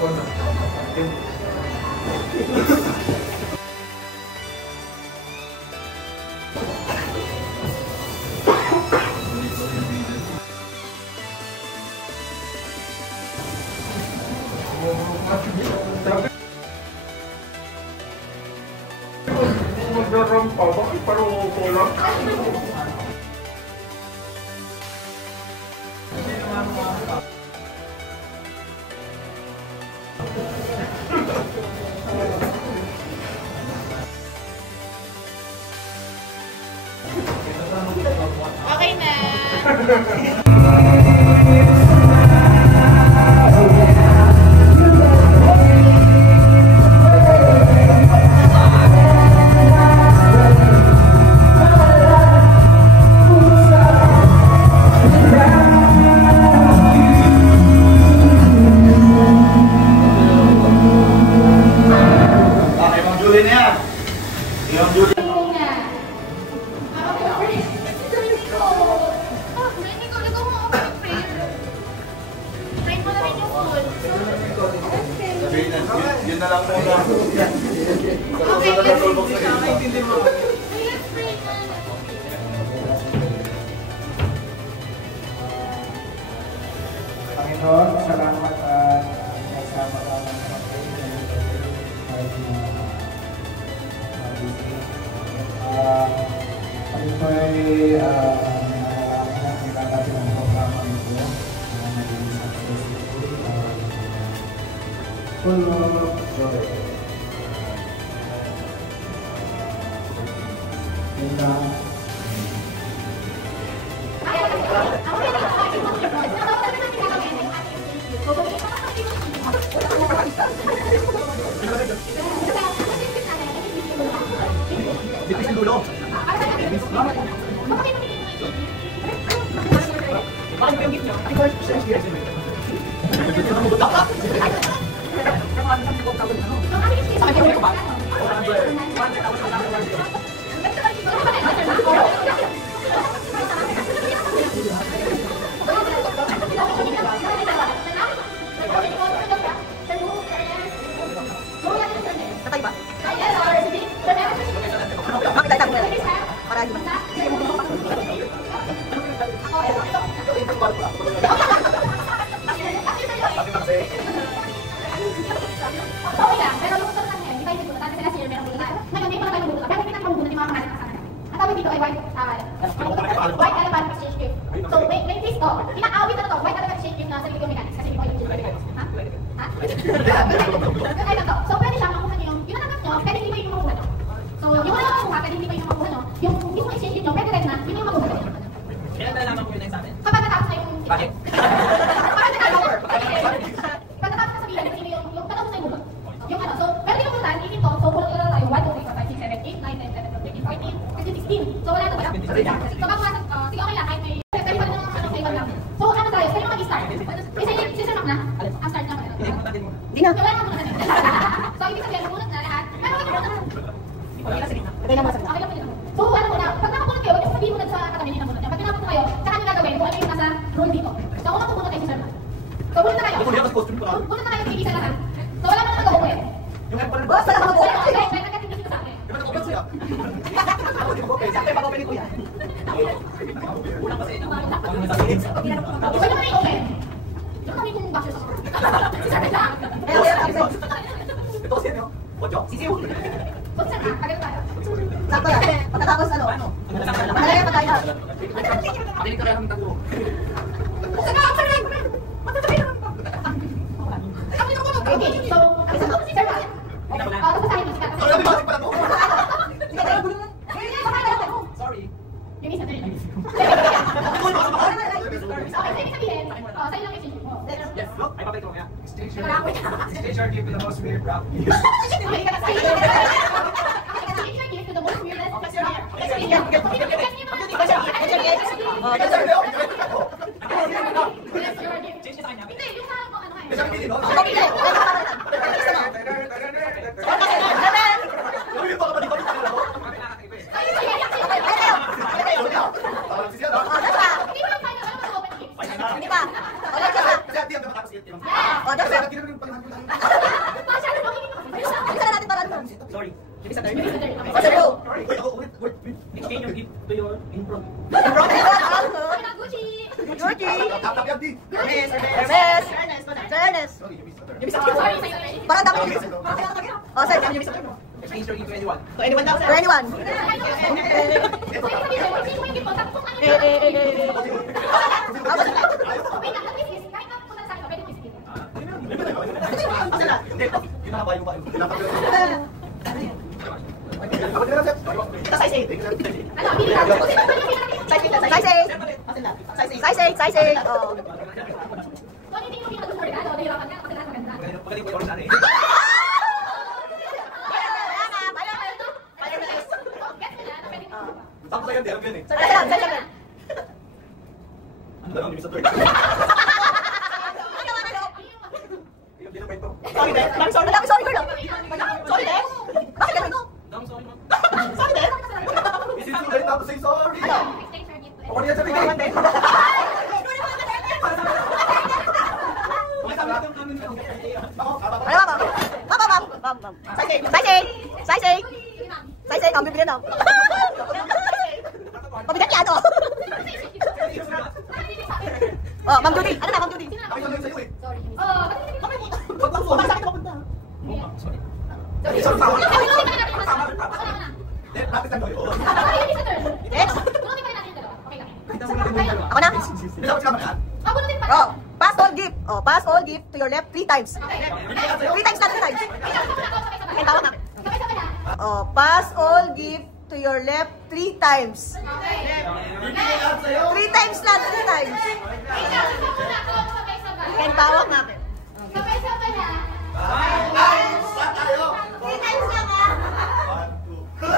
Magdarampa, bakit parang ukulak? Okay na. Yun na lang muna. Panginoon, salamat at kasama kami sa kami po ay nangalangin at nilalapin ang programa nito na naging successful. Full of joy. Yun lang. Dipis yung dulo. Bakit mo yung gift nyo? Ay, first, share mo. White elephant exchange gift. So, wait, please to. Pina-awit na to. White elephant exchange gift na sa Ligo Mechanics. Kasi hindi ko yung ha? Ha? Ay, lang to. So, pwede siya makuha niyo yung natanggap nyo, pwede hindi pa yung makuha nyo. So, yung wala makuha, pwede hindi pa yung makuha nyo. Yung mismo exchange gift nyo, pwede rin na, yun yung makuha nyo. Kailan nalaman ko yun sa atin? Kapag natapos na yung... Bakit? Pag natapos na sabihin, kasi yung tatapos na yung bulo. Yung ano, so, pwede yung puntan, itin to, so, pulang ito tayo, 1, 2, 3, 4, 5, 6, 7, 8, 9, 10, 11, 12, 13, 14, 15, 16. So, wala ito ba? So, pag sige, okay lang, kahit may... Pwede pa rin yung ano, sa lang. So, ano tayo? Sa'yo mag-start. Si Sir Mac na? Ang start na ako. Hindi na. Wala na muna. So, ibig sabihin, mamunod na lahat. Pero ito muna. Okay lang muna. So, ano muna? Pag nakapunod kayo, yung sabihin mo na sa katabi niyo na muna. Pag pinapunod kayo, saka nyo gagawin kung ano yung nasa rule dito. So, kung mapupunod kayo si Sir Mac. So, punod na kayo. Punod na kayo, sige sa lahat. So, wala mo na nag-uwi. Yung Apple Boss, wala mo nag-uwi. Okay, may nagkatindi ko sa akin. Di ba nag-uwi siya? Sakto yung pag-open ko yan. Ulang kasi. So, yun na yung open. Yung kami kung bakit ako. Si Sir Mac lang. Ito kasi ano? Ocho? Sisiw! So, Sir Mac, agad tayo. Sakto yan. Pagkatapos ano? Malaya pa tayo. Akinig ka kaya kami taguro. Sir Mac, Sir Mac! Matatabi lang. Kami na puno. Okay, so, si Sir Mac. Tapos tayo dito. Sorry. Yung isa na rin. Okay, so ibig sabihin, sa'yo lang yung mo. Yes, look, ay babalik ko kaya. Exchange your gift with the most weird prop. Okay, exchange your gift to the most weirdest customer. Change na sa kanya. Hindi, yung parang ano kayo. Hindi pa. Wala ka. Oh, that's it. Isa na natin para ano. Sorry. Give us a turn. What's the rule? Exchange your gift to your improv. Gucci! Gucci. Hermes. Ernest. Give us a turn. Sorry, sorry. Parang dami. Oh, sir. Exchange your gift to anyone. To anyone daw, sir? To anyone. Kinahabayan ko pa. Size 8. Size 8. Oh. Magaling ko yung oras natin. Tapos na yan, derap yan eh. Sir, sir. Ano lang, Mr. Third? Sorry, Dad. I'm sorry. I'm sorry, girl. Sorry, Dad. Bakit ganun to? I'm sorry, ma'am. Sorry, Dad. Isin ko ganit tapos say sorry. Ano? Ako niya sa bigay. Ma'am. Size 8. Ang bibigyan daw. Pabigat yan, oh. Oh, Ma'am Judy. Ano na, Ma'am Judy? Ako yung sa'yo eh. Bakit ka papunta? Lapit lang kayo. Next. Ako na. Dapat ka man. Oh, pass all gift to your left 3 times. 3 times na, 3 times. Ay, tawag na. Oh, pass all gift to your left 3 times. 3 times na, 3 times. Kaya tawag na. Sabay-sabay na. Ay! Saan tayo? 3 times lang ah. 1, 2.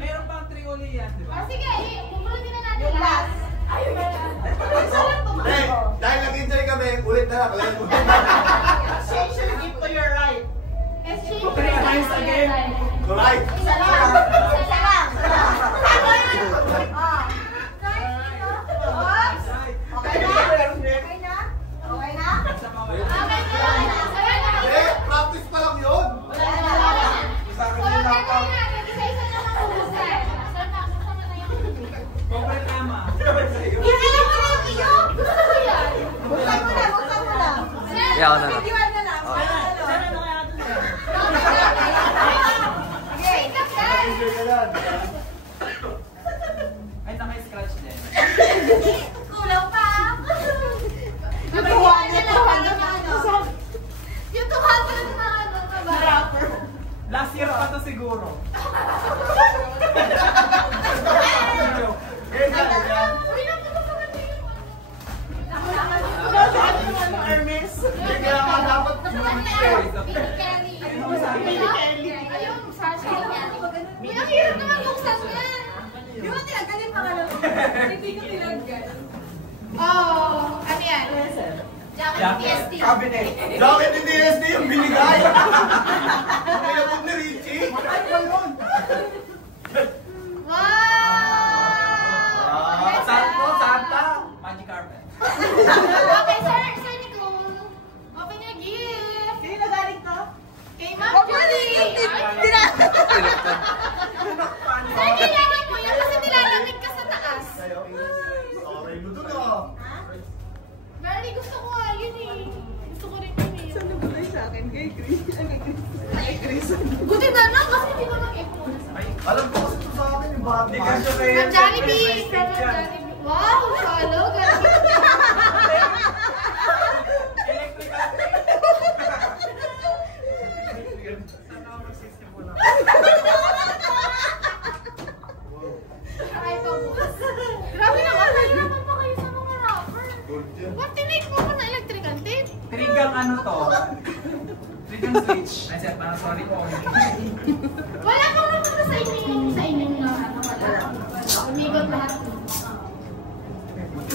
Meron pang 3 uli yan, di ba? Sige, bubulutin na natin lahat. Ayun na. Hey, dahil nag-enjoy kami, ulit na lang. Kailangan mo. Exchange your gift to your right. Exchange. 3 times again. Right. Isa lang. Isa lang. Okay na? Okay na? Okay na? Eh, practice pa lang yun. Complete tama. Buksan mo na. Yeah, ano na. Bigyan na lang. Enjoy ka yan. Ay, tama yung scratch din. Kulang pa. Yung 200 na ano. Yung 200 na ano ba? Rapper. Last year pa to siguro. Hermes. Kaya nga dapat Ang hirap naman buksan yan. Di ba tinagalit pa ka lang? Hindi ko tinaggal. Oh, ano yan? Jacket TST. Cabinet. Jacket ni DSD yung binigay. Pinabog ni Richie. Ay, ba yun? Wow! Santa. Magic carpet. Okay, Sir Nicole. Open your gift. Sino nagaling to? Kay Ma'am Julie. Sir, kailangan mo yun kasi nilalamig ka sa taas. Okay mo dun ah. Very gusto ko yun eh. Gusto ko rin yun eh. Saan nabagay sa akin? Kay Chris. Kay Chris. Buti na lang kasi hindi ko nag-ipon. Alam ko kasi ito sa akin yung Batman. Hindi ka siya kayo. From Jollibee. From Jollibee. Wow, follow. Grabe naman, nahirapan pa kayo sa mga rapper. Ba't tinake mo ko na electrical tape? Trigang ano to? Trigang switch. Ay, sir, parang sorry po. Wala kang naman para sa inyo na wala. Umigot lahat.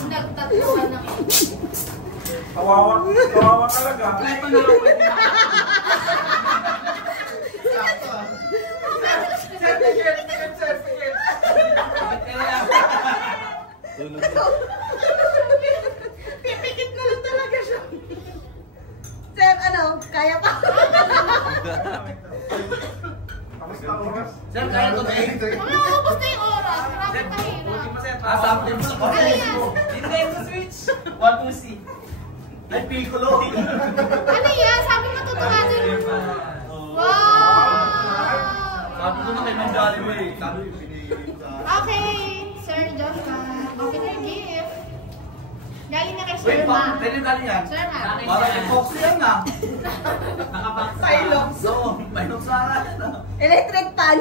Nagtatuan ng Kawawa talaga. Pipikit na lang talaga siya. Sir, ano? Kaya pa? Sir, kaya to na eh. Ubus na yung oras. Grabe kahirap. Sample mo sa Nintendo Switch. What to see? Ay, Piccolo. Ano yan? Sabi mo tutuwa din. Wow! Sabi ko na kay Ma'am Jollibee. Sabi ko, pinigil sa... Okay, Sir Joshua. Okay na yung gift. Galing na kay Sir Wait, Ma. pwede galing yan. Sir Ma. Parang epoxy yan ah. Silog. So, may nuksara yan ah. Electric fan.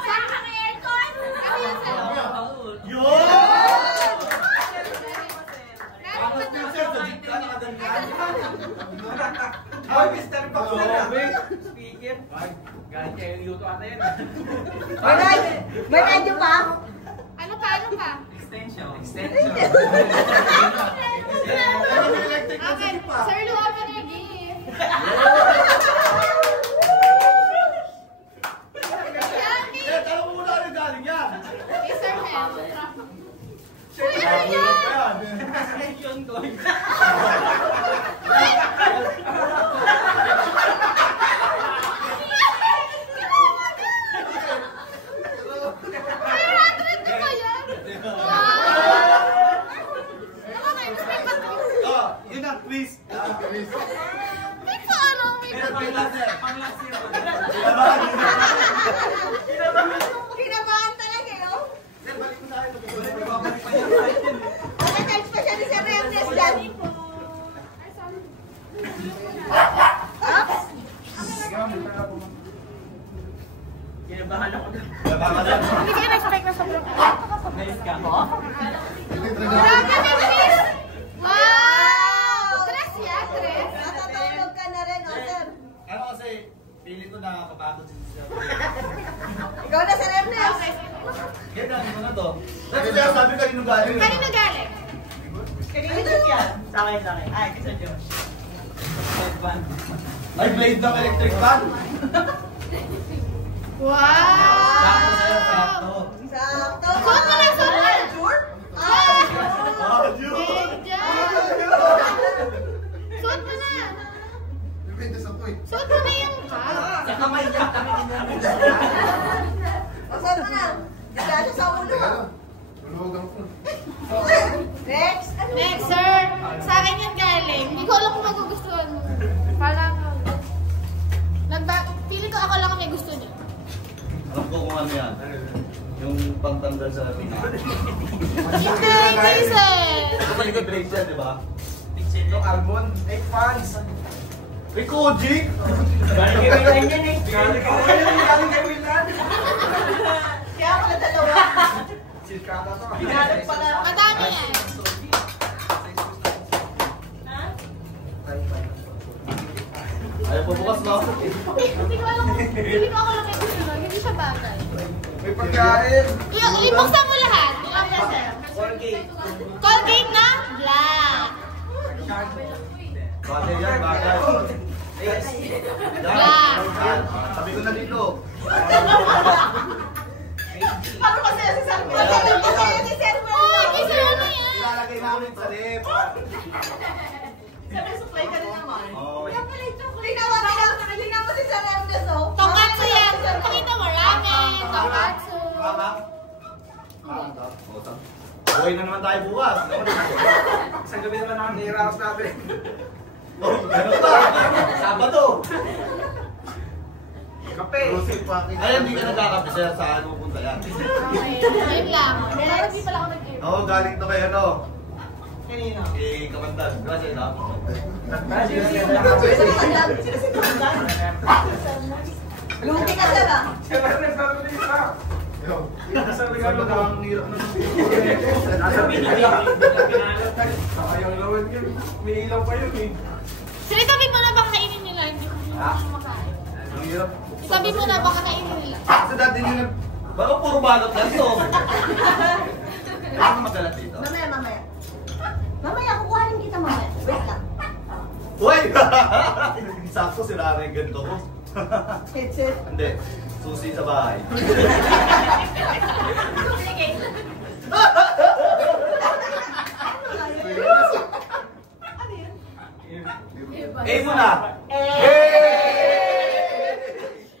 Saan ka may aircon? Ano yun, Sir? Yun! Meron Bakit pa yung to. sir, sa jeep ka nakaganyan? Ay, Mr. Fox na yan. Speaker. Galing kayo luto ata yan. May radyo pa? Ano pa? Ano pa? Extension. Electric na Okay, jeep pa. Sir Lu, open your gift. Yummy! Eh, tanong mo muna ano galing yan. Okay, Sir Mel. Uy, ano yan? Extension toy. Ay, 100 na ba yan? Wow! Nakaka-expect pa to. Oh, yun ang quiz. May paano? May Kinabahan talaga eh, oh. Sir, balik mo sa akin. Naka-charge pa siya ni Sir Ernest dyan. Kinabahan ako na. Hindi ko na-expect na sobrang Nice ka. Grabe na dress! Wow! Dress yan, dress. Natatulog ka na rin, oh, Sir. Ano kasi, pili ko nakakapagod si Sir. Ikaw na, Sir Ernest. Kaya galing ko na to. Dati siya sabi kanino galing. Kanino galing? Kanino yan? Sa akin. Ay, kisa Josh. Headband. Ay, blade ng electric fan. Wow! Sakto sa'yo, sakto. Sakto. Suot mo na, suot mo na. Sure? Oh, Diyo! Good job! Suot mo na. Suot mo na yung cap. Sa kamay niya kami ginamit. Pasok mo na. Diga siya sa ulo. Next. Ano? Next, sir. Sa akin yung galing. Hindi ko alam kung magugustuhan mo. Parang, pili ko ako lang ang may gusto niya. Alam ko kung ano yan. Yung pangtanggal sa pinaka. Hindi, sir. Ito pa yung blade yan, di ba? Yung almond. 8 fans. May Koji! Galing kayo Milan yan eh. Galing kay Milan! Kaya pala dalawa. Silkada to. Pinalot pala. Madami yan. Ayaw pa bukas na. Hindi ko alam kung pili ko ako lang may gusto niya. Hindi siya bagay. May pagkain! Ibuksan mo lahat. Ilang na, sir? Colgate. Colgate na black. Bagay yan, bagay. Yes. Black. Sabi ko na dito. Paano kasi si Sir Mel? Paano kasi si Sir Mel? Oh, kasi ano yan? Ilalagay namin sa lip. Sir, supply ka rin naman. Oh. Kaya pala yung chocolate. Tingnan mo si Sir Ernest, oh. Tongkatsu yan. Pakita mo, ramen, tongkatsu. Tama? Buhay na naman tayo bukas. Sa gabi naman ako nihiraos natin. Oh, ano ba? Sabado. Kape. Ay, hindi ka nagkakape sir. Saan pupunta yan? Okay, yun lang. Pero hindi pala ako nag-air. Oo, galing to kay ano? Kanino? Kay Kamandan. Kasi na. Lugi ka, Sir, ah. Nasa regalo ka ang hirap na Nasa binigay. Sayang lawan yun. May ilaw pa yun eh. Sir, itabi mo na bang kainin nila? Hindi ko makain. Ang hirap. Sabi mo na baka kainin nila. Kasi dati nyo na... Baka puro balot lang to. Ano magalat dito? Mamaya. Mamaya, kukuhanin kita mamaya. Wait lang. Uy! Sakto sila rin ganito ko. Headset. Hindi. Susi sa bahay. Sige. Eh muna!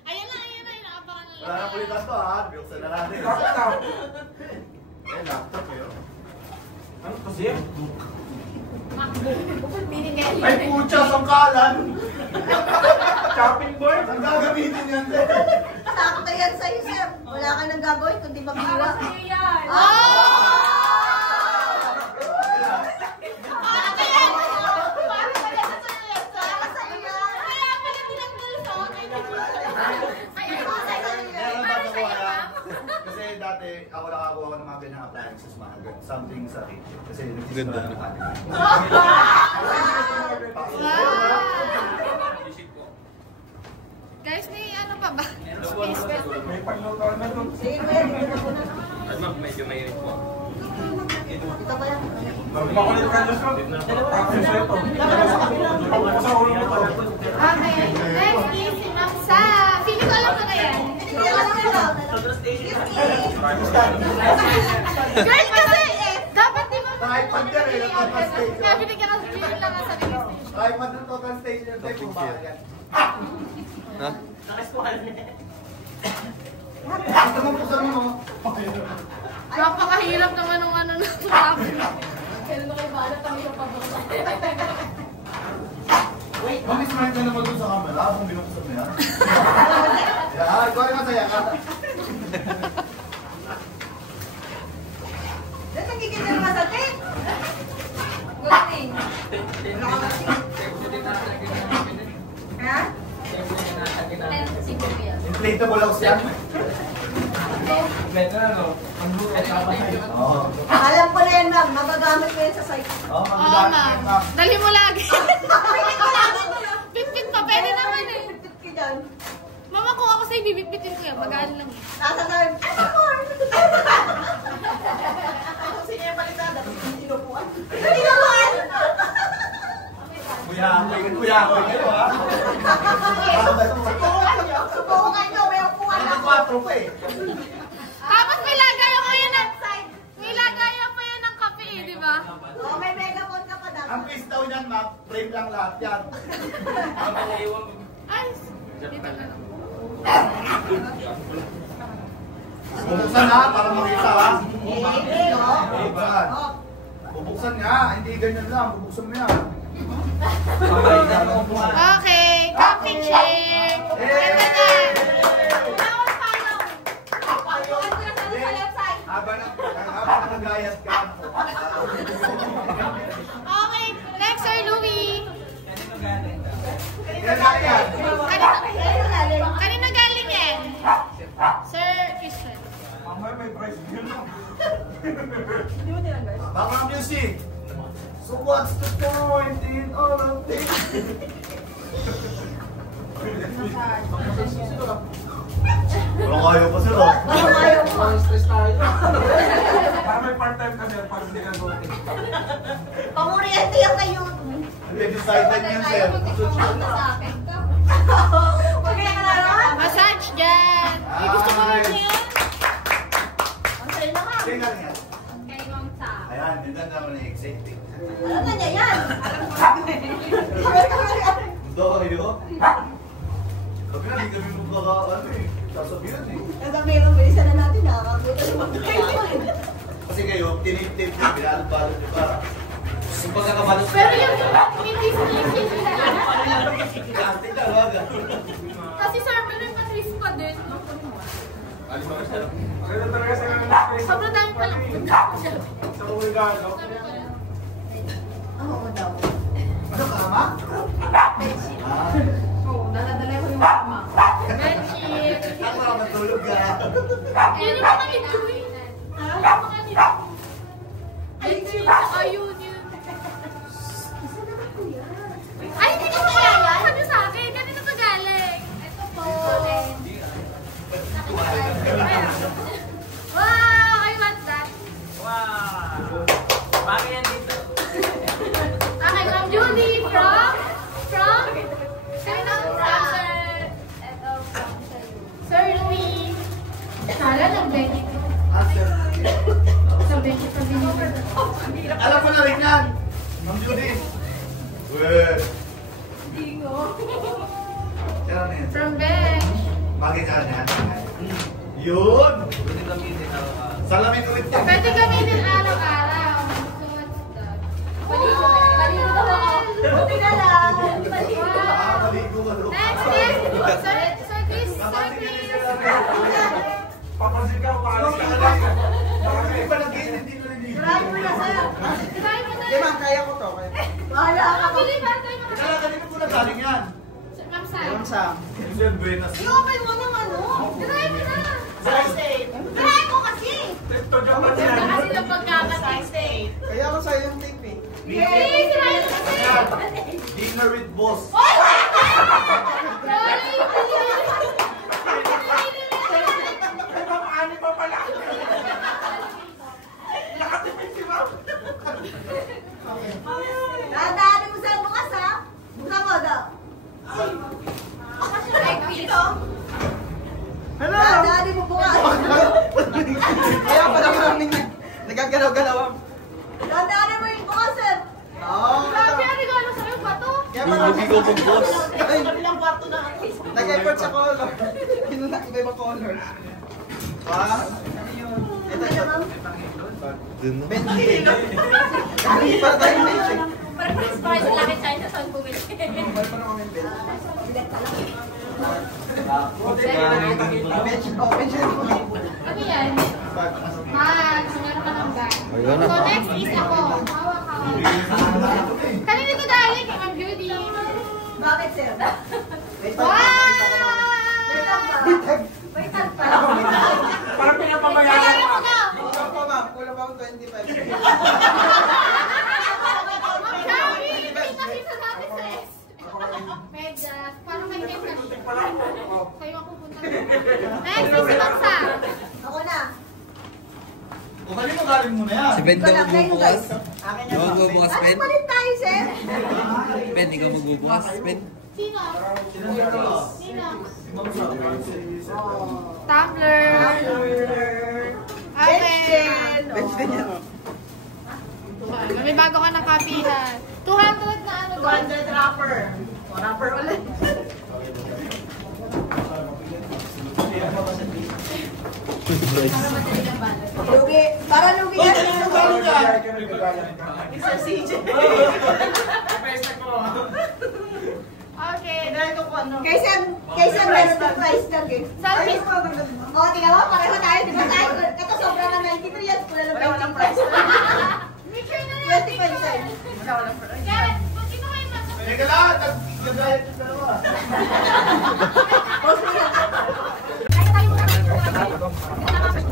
Ayan na. Nakabangan na Wala na lang. kulitan to ha. Buksan na natin. Eh, laptop yun. Ano kasi? Ay, pucha, sangkalan! Chopping board? Ang gagamitin yan, sir. Sakto yan sa'yo, sir. Wala ka nang gagawin kundi maghiwa. yan. Kasi dati, ako nakakuha ng mga ganyang appliances, mga something sa kitchen. Kasi nagsisimula ng ating. Guys, may ano pa ba? Space ba? May paglutuan na doon. Sige, kuya, dito po na. Medyo mainit po. Dito ba yan? Makulit ka na siya. Tapos sa ito. Sa ulo mo to. Okay, next is si Ma'am Sa. Sino ko alam na kaya? Hindi lang sila. Girl, kasi dapat di ba? iPad yan eh, yung total station. Kaya binigyan ka lang sa sarili. iPad ng total station. Tayo kung bakit yan. Basta mo po sa mo. Napakahirap naman ng ano na topic. Kailan na kayo bahala tayo pa ba? Mami-smile ka naman dun sa camera kung binuksan mo yan. Yan, ikaw rin masaya ka. Dito nagiging na naman sa tape. Good thing. Ha? Inflatable house yan. Oo. Alam ko na yan, ma'am. Magagamit ko yan sa site. Oo, Oo, ma'am. Dali mo lagi. Bitbit pa, pwede naman eh. Pipit ko dyan. Mama, kung ako sa'yo, bibitbitin ko yan. Magaan lang. Nasa tayo. Ano mo? Sino yung palitada? Sinupuan. Sinupuan! Kuya-kuya kayo ha. Subukan nyo. May upuan Ano ako. 4 pa eh. Tapos may lagayan pa yan ng may lagayan pa yan ng kape eh, di ba? Oh, may megaphone ka pa dapat. Ang quiz daw niyan, ma'am, frame lang lahat yan. Ay, dito na lang. Bubuksan ha, para makita ha. Eh, no? Bubuksan. Bubuksan nga, hindi ganyan lang. Bubuksan mo yan. Okay, coffee check. Ito na. Bawal palaw. Palawan ko na sa left. Habang nagagayat ka. Okay, next Sir Louie. Yan na yan. Kanina galing yan? Sir Christian. Mamaya may price bill. Background music. So what's the point in all of this? Walang ayaw pa sila. Stress tayo. Para may part-time kasi pag hindi ka doon. Pamuriente yung kayo. Hindi, decided yan, sir. Huwag kaya ka naroon. Massage dyan. May gusto ko rin yun. Ang sa'yo na nga. Sige nga yan. Kay Ma'am Sa. Ayan, minsan naman na-exciting. Alam na niya yan. Ito kayo? Sabi nga, hindi kami magkakaano eh. Sasabihan eh. Kasi mayroong bilisan na natin, nakakabuta sa mga Kasi kayo, tinip-tip nyo, binalot-balot nyo para. Yung pagkakabalot Pero yung hindi sinisin plastic na, wag ah. kasi sir, pero yung patris pa din. Maganda talaga sa mga Sobrang dami pa lang. sa regalo. Oo daw. Ano ka, ma? Dala-dala ko yung mama. Bedsheet. Ako na matulog ka. Yun yung mga nituloy. Yung mga nituloy. Ay, tsaka yun yun. Ay, hindi ko kaya yan. Sabi sa akin, ganito to galing. Ito po. Alam ko na rin yan. Ma'am Judy. Weh. Dingo. Kailan na yan? From bench. Bakit ka na? Yun! Salamin ulit yan. Pwede gamitin araw-araw. Maligo. Maligo daw ako. Buti na lang. Maligo ka doon. Next is, Sir Chris. Papansin ka, maalis ka na lang. Bakit pa nag-iin, hindi na nag-iin. Try mo na, sir. Try mo na. Hindi ma'am, kaya ko to. Bahala ka. Mabili ba? Try mo na. Kaya kanina ko na galing yan. Ma'am Sam. Yung Sam. Sir Buenas. I-open mo ng ano. Try mo na. Try mo kasi. Kasi lang pagkakasay. Kaya ko sa'yo yung tape eh. Yay! Try mo na. Dinner with boss. Dadaanin mo sa bukas, ha? Buksan mo daw. Hello! Dadaanin mo bukas. Kaya pala maraming nagagalaw-galaw. Dadaanin mo yung bukas, sir. Oo. Grabe, ang regalo sa'yo ba to? Kaya maraming Hindi ko pong boss. nag-effort sa color. Pinuna iba-iba color. Ah, ito yun. Hindi para tayo magic. Parang Christmas, laki China saan bumili. Parang kami bed. Open siya. Ano yan? Max, meron ka ng bag. So next is ako. Hawak ka. Kanina ko dahil kay Ma'am Judy. Bakit, sir? Wow! Wait lang pa. Parang pinapamayanan Kaya ko. mo daw. Kulang pa ma'am, kulang pa akong 25. Ma'am Sabi, hindi kasi sa dati stress. Medyas, parang may game ka. Kayo ang pupunta. Next is si Ma'am Sam. Ako na. O kanina galing mo na yan. Si Ben Ikaw daw lang, kayo magbubukas. guys. Ikaw magbubukas, Ano Ben. pa rin tayo, sir? Ben, ikaw magbubukas, Ben. Sino? Sino? Tumbler. Okay. Bench din yan. May bago ka na kapihan. 200 na ano doon? 200 rapper. Rapper ulit. Lugi. Para lugi Oy, yan. kanina galing yan. Sir CJ. Okay. Kay Sir meron ng price tag eh. Sabi, O, tingnan mo, pareho tayo. Di ba tayo? Ito sobra na 93 yan. Wala ng price. make sure na lang. 25 cents. Kaya, pag kinuha yung mga... Teka lang, nag-gagayat yung dalawa. Post mo yan. Kaya tayo muna.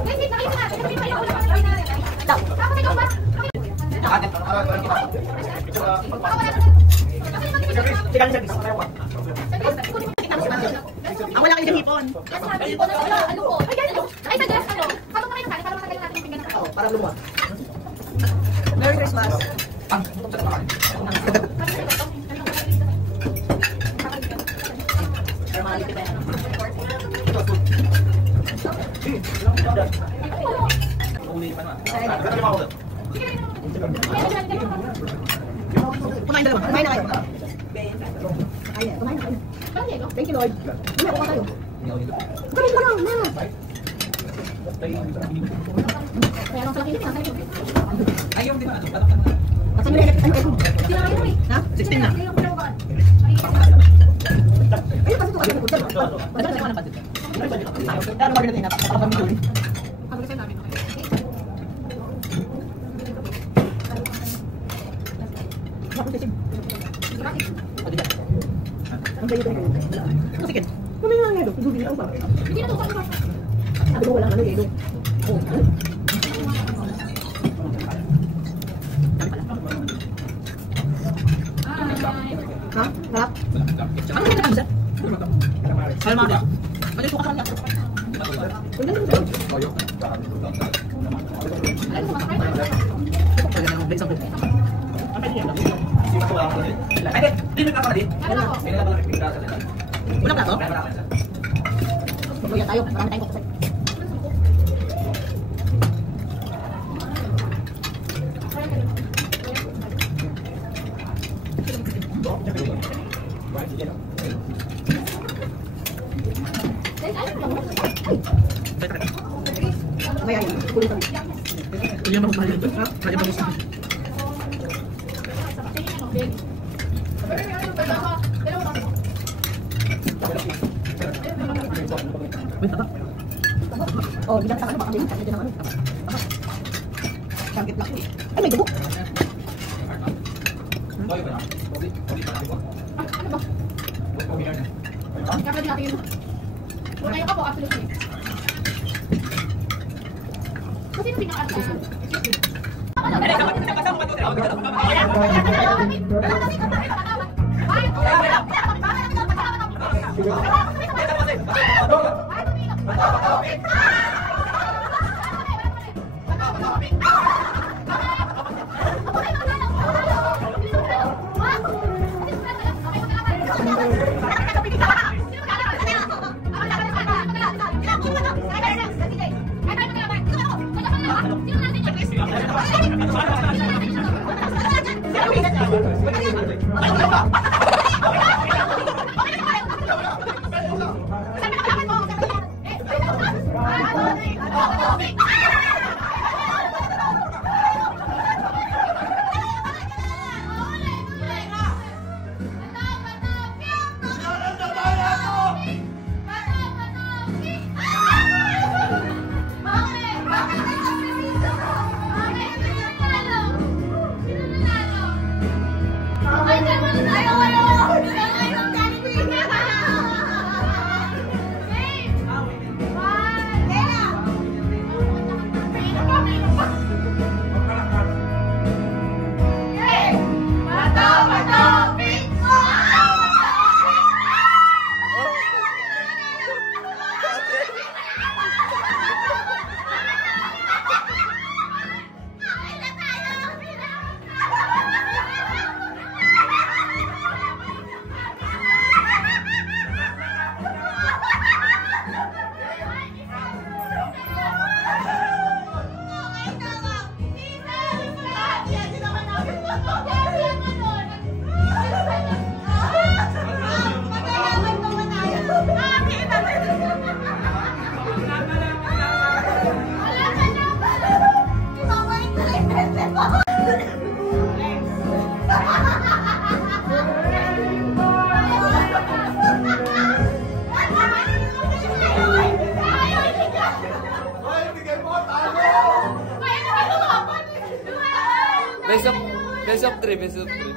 Guys, wait, nakita natin. Kasi may ulam pa rin natin. Tapos ikaw ba? Ang wala kayo ng hipon. Ano po? Ay, guys, ay, sa glass, ano? Habang makain na para matagal natin yung pinggan ng tao. Parang luma. Merry Christmas. Kumain na naman. Kumain na kayo. Kumain na kayo. Thank you, Lord. Hindi ako tayo. Kumain ka lang. Kaya lang sa akin. Ayaw, di ba? Kasi may electric. Ha? 16 na. Ayun kasi ito kasi ito. Madali na budget. Ano ba rin natin? Napakapamilyo. Pag gusto namin, okay. Sige. Kumain nga nga doon. Ibubili ako pa. Hindi na to, pag Sabi ko walang ano eh. Ha? Harap? Ano yung kansa? Salma ka. Balik ko ka kanina. Wala naman sa'yo. Ulang plato? Magluya tayo. Marami tayong kukusay. Oh, bilang ka baka din sakit naman. Sakit lang. Ay, may dugo. Kapag natin kung kayo ka po, absolutely. Kasi yung pinaka-artist. Best of 3, best of 3.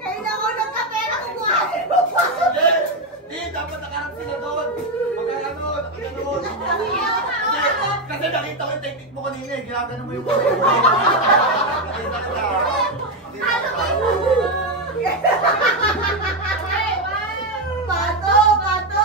Kailangan ng kapera kung buhasin mo pa. Hindi, dapat nakarap sila doon. Magkano, nakaganon. Kasi nakita ko yung technique mo kanina eh. Ginagano mo yung pwede. Nakita kita. Pato, pato.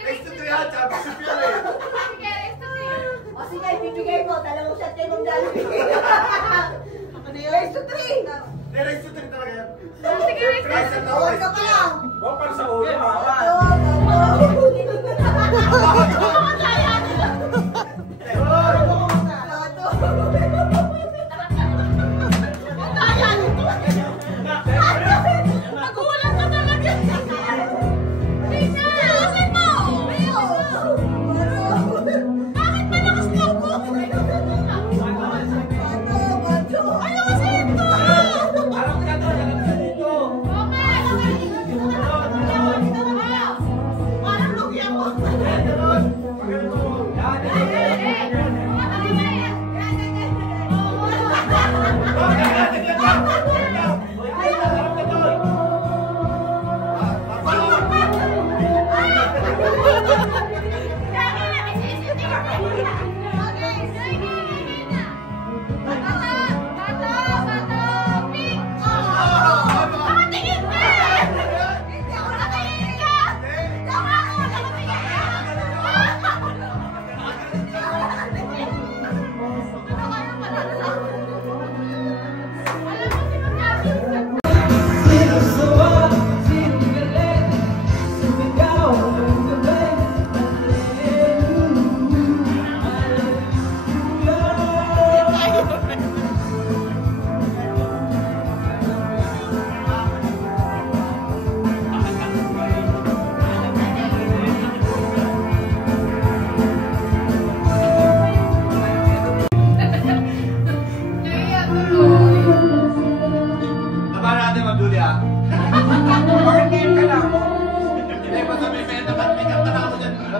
Next to 3 ha, championship yun eh. O sige, ibibigay mo. Dalawang shot kayo ng Jollibee. Ano yun? Race to 3.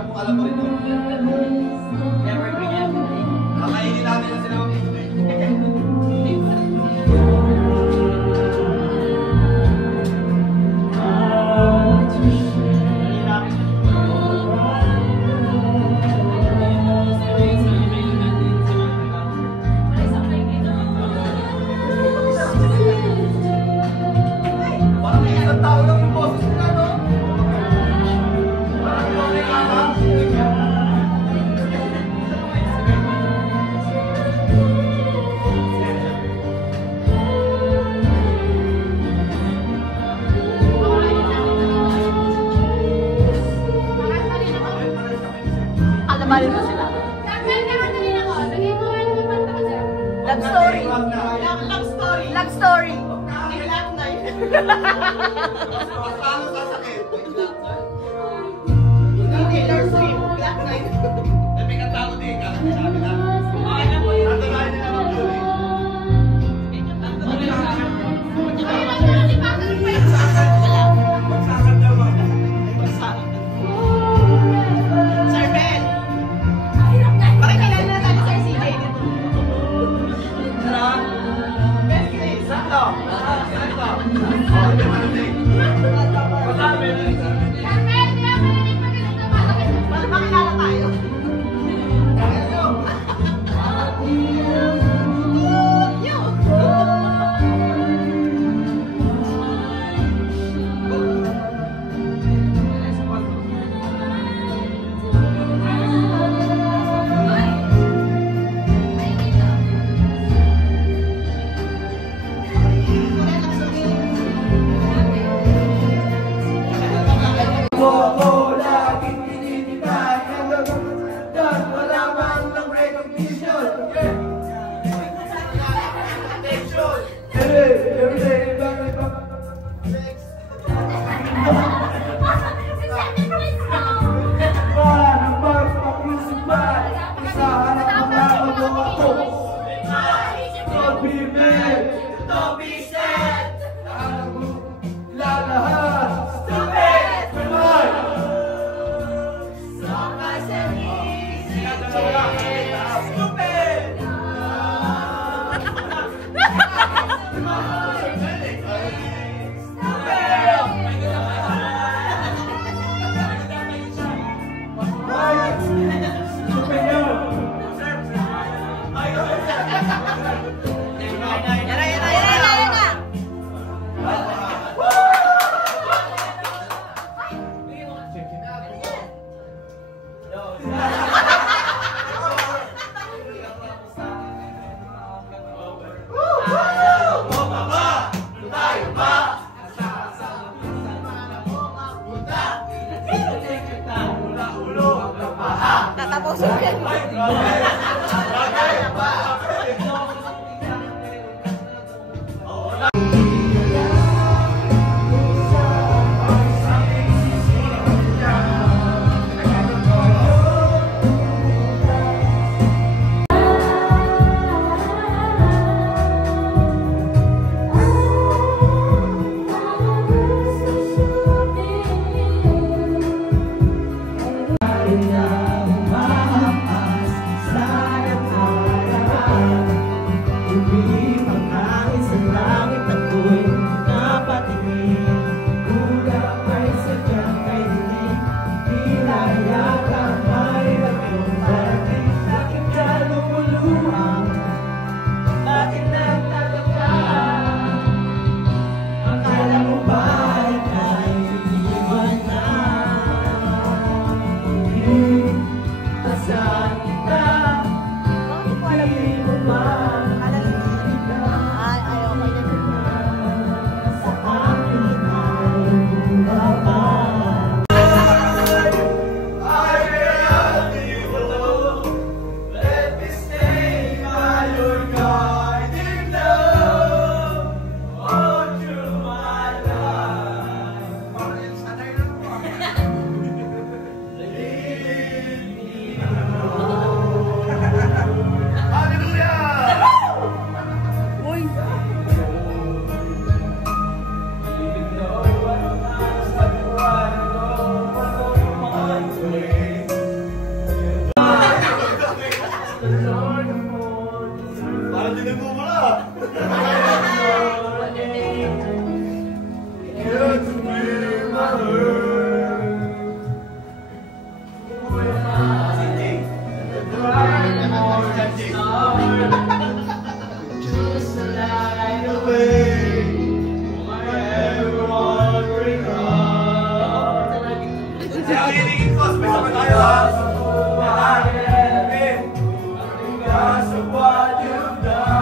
Alam mo ito. Nakainin natin na sila. Parang may isang tao lang yung boses nila, no? Parang yung may kama. Alamalin mo sila. Love story. Love story. Mas lalo sasakit. Eh, may katao din. Kakasya namin na. Tatalahin nila ng Julie. Sir Ben. Pakikilala na tayo Sir CJ dito. Sakto. Sakto. Oh, hindi manalig. Masabi. Pakilala tayo. Sana ulitin ko. Sabay-sabay tayo ha. Because of what you've done.